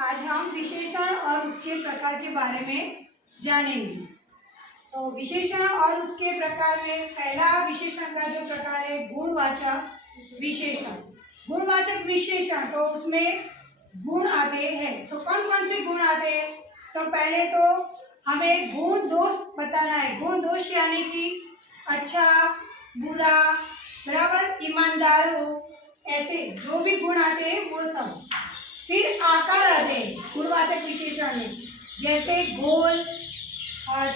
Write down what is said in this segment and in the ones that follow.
आज हम विशेषण और उसके प्रकार के बारे में जानेंगे। तो विशेषण और उसके प्रकार में पहला विशेषण का जो प्रकार है गुणवाचक विशेषण। गुणवाचक विशेषण तो उसमें गुण आते हैं। तो कौन कौन से गुण आते हैं? तो पहले तो हमें गुण दोष बताना है। गुण दोष यानी कि अच्छा, बुरा, बराबर, ईमानदार हो, ऐसे जो भी गुण आते हैं वो सब। फिर आकार आते हैं गुणवाचक विशेषण में, जैसे गोल और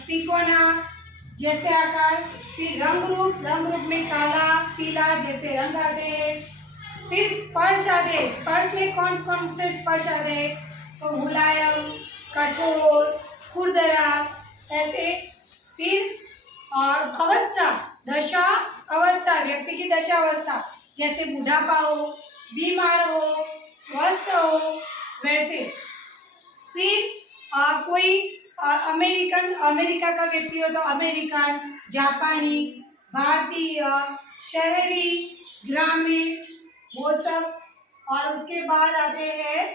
तिकोना जैसे आकार। फिर रंग रूप में काला पीला जैसे रंग आते हैं। फिर स्पर्श आते हैं। स्पर्श में कौन कौन से स्पर्श आते हैं? तो मुलायम, कठोर, खुरदरा, ऐसे। फिर और अवस्था, दशा अवस्था, व्यक्ति की दशा अवस्था, जैसे बुढ़ापा हो, बीमार हो, स्वस्थ हो, वैसे। फिर कोई अमेरिका का व्यक्ति हो तो अमेरिकन, जापानी, भारतीय, शहरी, ग्रामीण, वो सब। और उसके बाद आते हैं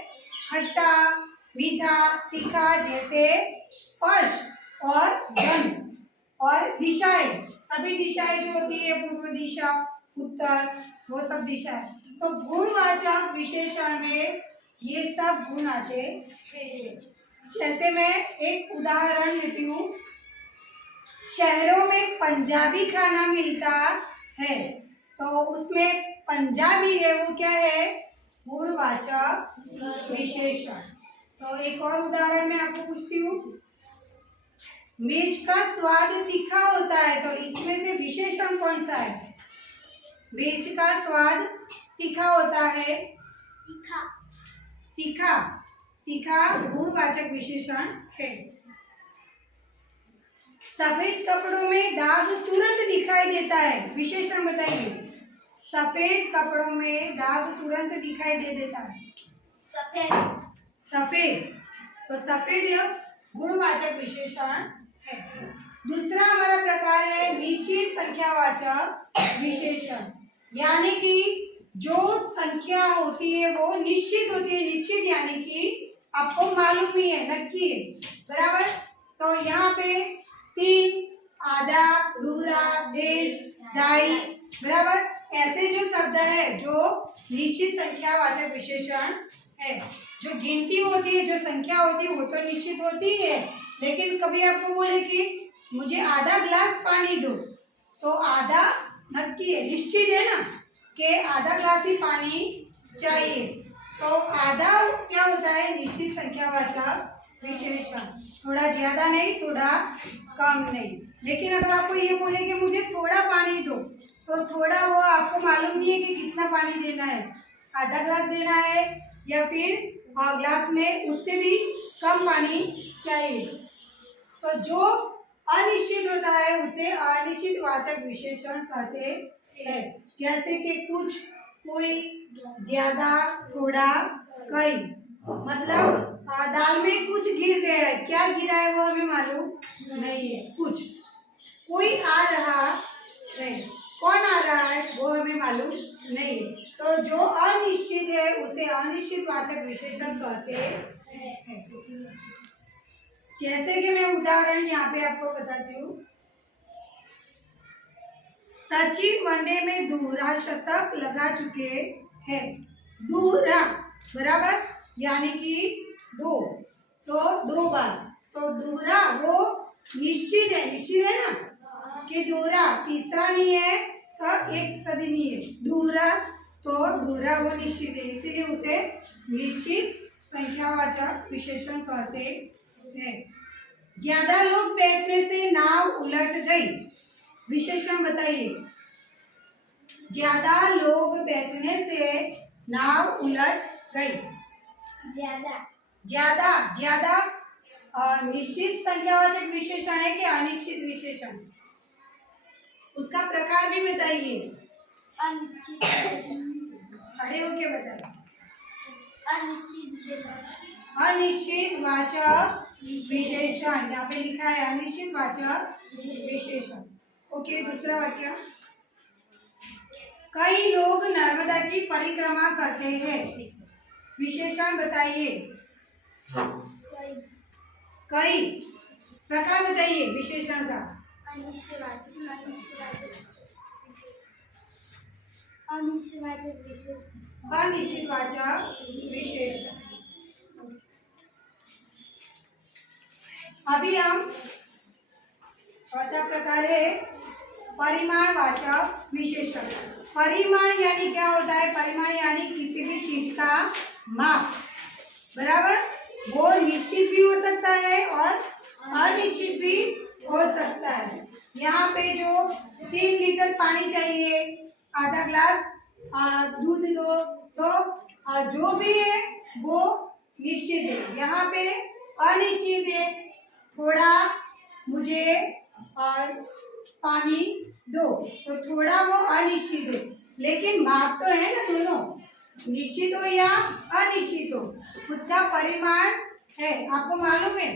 खट्टा, मीठा, तीखा जैसे स्पर्श और गंध। और दिशाएं, सभी दिशाएं जो होती है, पूर्व दिशा, उत्तर, वो सब दिशाएं। तो गुणवाचक विशेषण में ये सब गुण आते हैं। जैसे मैं एक उदाहरण लेती हूँ। शहरों में पंजाबी खाना मिलता है, तो उसमें पंजाबी है वो क्या है? गुणवाचक विशेषण। तो एक और उदाहरण मैं आपको पूछती हूँ। मिर्च का स्वाद तीखा होता है, तो इसमें से विशेषण कौन सा है? मिर्च का स्वाद तीखा होता है। तीखा, तीखा, तीखा गुणवाचक विशेषण है। सफेद कपड़ों में दाग तुरंत दिखाई देता है, विशेषण बताइए। सफेद कपड़ों में दाग तुरंत दिखाई दे देता है। सफेद, सफेद, तो सफेद यह गुणवाचक विशेषण है। दूसरा हमारा प्रकार है निश्चित संख्यावाचक विशेषण, यानी कि जो संख्या होती है वो निश्चित होती है। निश्चित यानी कि आपको मालूम ही है, नक्की है, बराबर। तो यहाँ पे 3, आधा, अधूरा, डेढ़, ढाई, बराबर, ऐसे जो शब्द है जो निश्चित संख्यावाचक विशेषण है। जो गिनती होती है, जो संख्या होती है वो तो निश्चित होती है, लेकिन कभी आपको बोले कि मुझे आधा ग्लास पानी दो, तो आधा नक्की है, निश्चित है ना कि आधा ग्लास ही पानी चाहिए। तो आधा क्या होता है? निश्चित संख्यावाचक विशेषण। थोड़ा ज्यादा नहीं, थोड़ा कम नहीं। लेकिन अगर आपको ये बोले कि मुझे थोड़ा पानी दो, तो थोड़ा वो आपको मालूम नहीं है कि कितना पानी देना है, आधा ग्लास देना है या फिर ग्लास में उससे भी कम पानी चाहिए। तो जो अनिश्चित होता है उसे अनिश्चित वाचक विशेषण कहते हैं। जैसे कि कुछ, कोई, ज्यादा, थोड़ा, कई। मतलब दाल में कुछ गिर गया है, क्या गिरा है वो हमें मालूम नहीं है। कुछ, कोई आ रहा है, कौन आ रहा है वो हमें मालूम नहीं है। तो जो अनिश्चित है उसे अनिश्चित वाचक विशेषण कहते हैं। जैसे कि मैं उदाहरण यहाँ पे आपको बताती हूँ। सचिन वनडे में दोहरा शतक लगा चुके हैं। दोहरा, बराबर, यानी कि 2, तो 2 बार। तो दोहरा वो निश्चित है ना कि दोहरा, तीसरा नहीं है, कब एक सदी नहीं है, दोहरा, तो दोहरा वो निश्चित है, इसीलिए उसे निश्चित संख्यावाचक विशेषण कहते हैं। ज्यादा लोग बैठने से नाव उलट गई, विशेषण बताइए। ज्यादा लोग बैठने से नाव उलट गई। ज्यादा, ज्यादा, ज्यादा निश्चित संख्यावाचक विशेषण है कि अनिश्चित विशेषण? उसका प्रकार भी बताइए। अनिश्चित, खड़े होके बताइए। अनिश्चित विशेषण, अनिश्चित वाचक विशेषण, यहाँ पे लिखा है अनिश्चित वाचक विशेषण। ओके, दूसरा वाक्य। कई लोग नर्मदा की परिक्रमा करते हैं। विशेषण बताइए। कई प्रकार बताइए विशेषण का। अनिश्चयवाचक विशेषण। अनिश्चितवाचक विशेषण। अभी हम चौथा प्रकार है परिमाणवाचक विशेषण। परिमाण यानी क्या होता है? परिमाण यानी किसी भी चीज का माप, बराबर। वो निश्चित भी हो सकता है और अनिश्चित भी हो सकता है। यहाँ पे जो 3 लीटर पानी चाहिए, आधा ग्लास दूध दो, तो जो भी है वो निश्चित है। यहाँ पे अनिश्चित है, थोड़ा मुझे पानी दो, तो थोड़ा वो अनिश्चित है, लेकिन माप तो है ना, दोनों निश्चित हो या अनिश्चित हो, उसका परिमाण है, आपको मालूम है।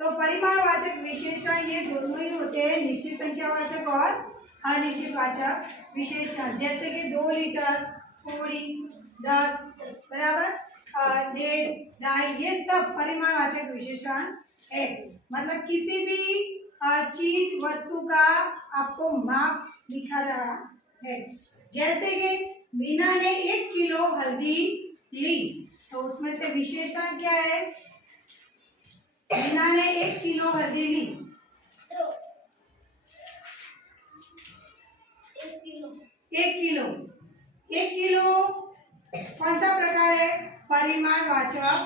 तो परिमाणवाचक विशेषण ये दोनों ही होते हैं, निश्चित संख्यावाचक और अनिश्चित वाचक विशेषण। जैसे कि 2 लीटर, थोड़ी, 10, बराबर, 1.5, 2.5, ये सब परिमाणवाचक विशेषण है। मतलब किसी भी चीज वस्तु का आपको माप दिखा रहा है। जैसे कि मीना ने 1 किलो हल्दी ली, तो उसमें से विशेषण क्या है? मीना ने 1 किलो हल्दी ली। 1 किलो कौन सा प्रकार है? परिमाणवाचक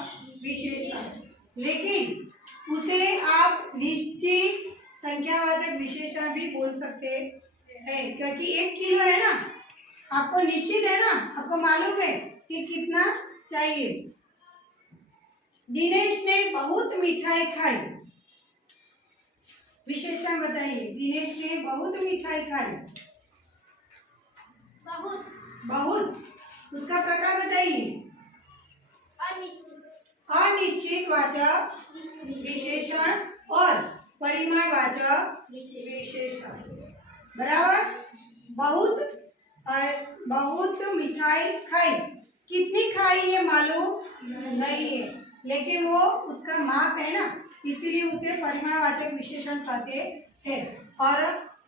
विशेषण। लेकिन उसे आप निश्चित संख्यावाचक विशेषण भी बोल सकते हैं, क्योंकि 1 किलो है ना, आपको निश्चित है ना, आपको मालूम है कि कितना चाहिए। दिनेश ने बहुत मिठाई खाई। विशेषण बताइए। दिनेश ने बहुत मिठाई खाई। बहुत, उसका प्रकार बताइए। अनिश्चित वाचक विशेषण और परिमाणवाचक विशेषण, बराबर। बहुत मिठाई खाई, कितनी खाई ये मालूम नहीं है, लेकिन वो उसका माप है ना, इसीलिए उसे परिमाणवाचक विशेषण कहते हैं। और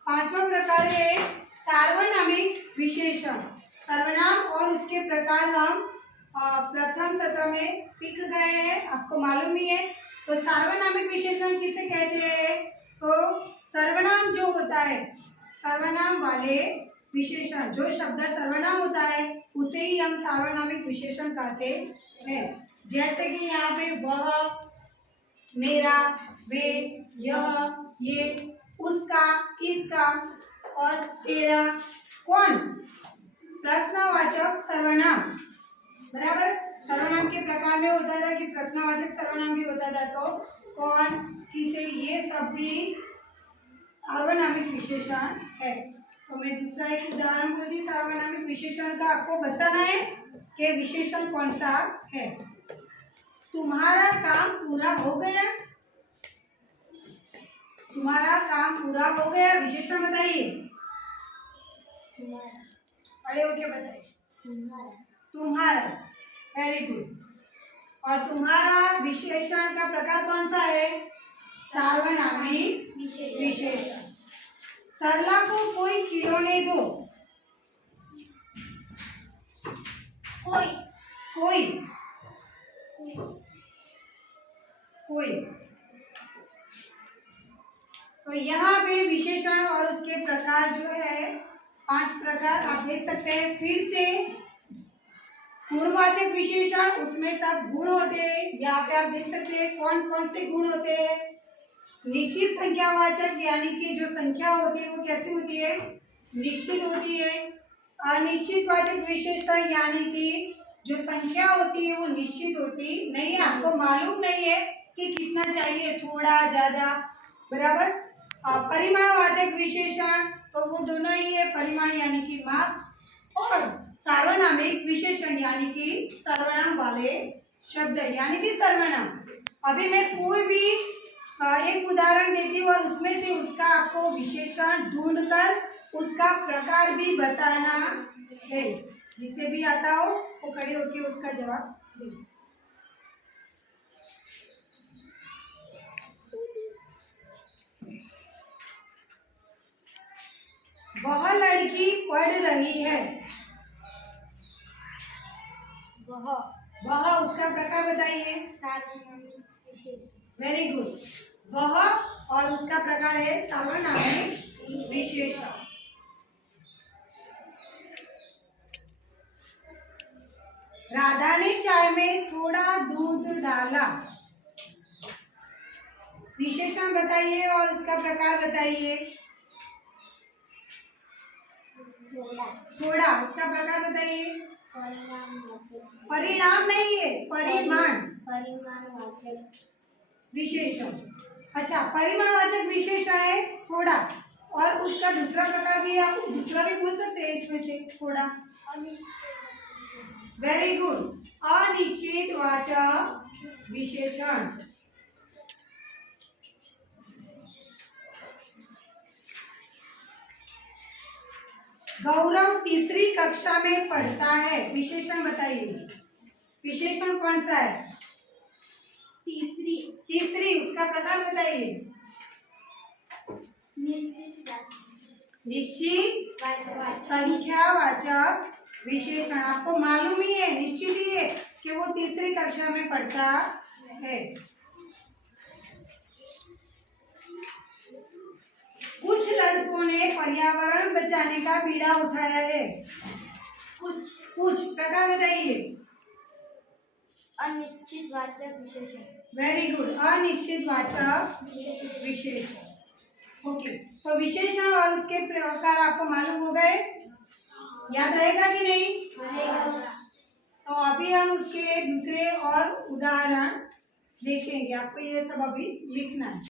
5वां प्रकार है सार्वनामिक विशेषण। सर्वनाम और उसके प्रकार हम प्रथम सत्र में सीख गए हैं, आपको मालूम ही है। तो सार्वनामिक विशेषण किसे कहते हैं? तो सर्वनाम जो होता है, सर्वनाम वाले विशेषण, जो शब्द सर्वनाम होता है उसे ही हम सार्वनामिक विशेषण कहते हैं। जैसे कि यहाँ पे वह, मेरा, वे, यह, ये, उसका, इसका और तेरा, कौन, प्रश्नवाचक सर्वनाम, बराबर। सर्वनाम के प्रकार में होता था कि प्रश्नवाचक सर्वनाम भी होता था, तो कौन, किसे, ये सब भी सार्वनामिक विशेषण है। तो मैं दूसरा एक उदाहरण बोलती, सार्वनामिक विशेषण का आपको बताना है कि विशेषण कौन सा है। तुम्हारा काम पूरा हो गया। तुम्हारा काम पूरा हो गया, विशेषण बताइए। खड़े होके बताइए। तुम्हारा, वेरी गुड। और तुम्हारा विशेषण का प्रकार कौन सा है? सार्वनामिक विशेषण। सरला को कोई खिलौने दो। कोई तो यहाँ पे विशेषण और उसके प्रकार जो है 5 प्रकार आप देख सकते हैं। फिर से गुणवाचक विशेषण, उसमें सब गुण होते हैं। यहाँ पे आप देख सकते हैं कौन कौन से गुण होते हैं। निश्चित संख्यावाचक यानी कि जो संख्या होती है वो कैसी होती है? निश्चित होती है। अनिश्चित वाचक विशेषण यानी कि जो संख्या होती है वो निश्चित होती नहीं है, आपको मालूम नहीं है कि कितना चाहिए, थोड़ा, ज्यादा, बराबर। परिमाणवाचक विशेषण तो वो दोनों ही है, परिमाण यानी कि माप, और सार्वनामिक विशेषण यानी कि सर्वनाम वाले शब्द यानी कि सर्वनाम। अभी मैं कोई भी एक उदाहरण देती हूँ और उसमें से उसका आपको विशेषण ढूंढकर उसका प्रकार भी बताना है। जिसे भी आता हो वो खड़े होके उसका जवाब दे। वह लड़की पढ़ रही है। वह उसका प्रकार बताइए। सार्वनामिक विशेषण। Very good. वह और उसका प्रकार है सार्वनामिक विशेषण। राधा ने चाय में थोड़ा दूध डाला। विशेषण बताइए और उसका प्रकार बताइए। थोड़ा उसका प्रकार बताइए। परिणाम नहीं है, परिमाण। परिमाणवाचक विशेषण। अच्छा, परिमाणवाचक विशेषण है थोड़ा, और उसका दूसरा प्रकार भी आप दूसरा भी बोल सकते हैं इसमें से थोड़ा। Very good. अनिश्चितवाचक विशेषण। गौरव तीसरी कक्षा में पढ़ता है। विशेषण बताइए। विशेषण कौन सा है? तीसरी उसका प्रकार बताइए। निश्चित संख्यावाचक विशेषण। आपको मालूम ही है, निश्चित ही है कि वो तीसरी कक्षा में पढ़ता है। कुछ लड़कों ने पर्यावरण बचाने का बीड़ा उठाया है। कुछ प्रकार बताइए। अनिश्चितवाचक विशेषण। Very good. अनिश्चितवाचक विशेषण। ओके, तो विशेषण और उसके प्रकार आपको मालूम हो गए? याद रहेगा कि नहीं? तो अभी हम उसके दूसरे और उदाहरण देखेंगे। आपको ये सब अभी लिखना है।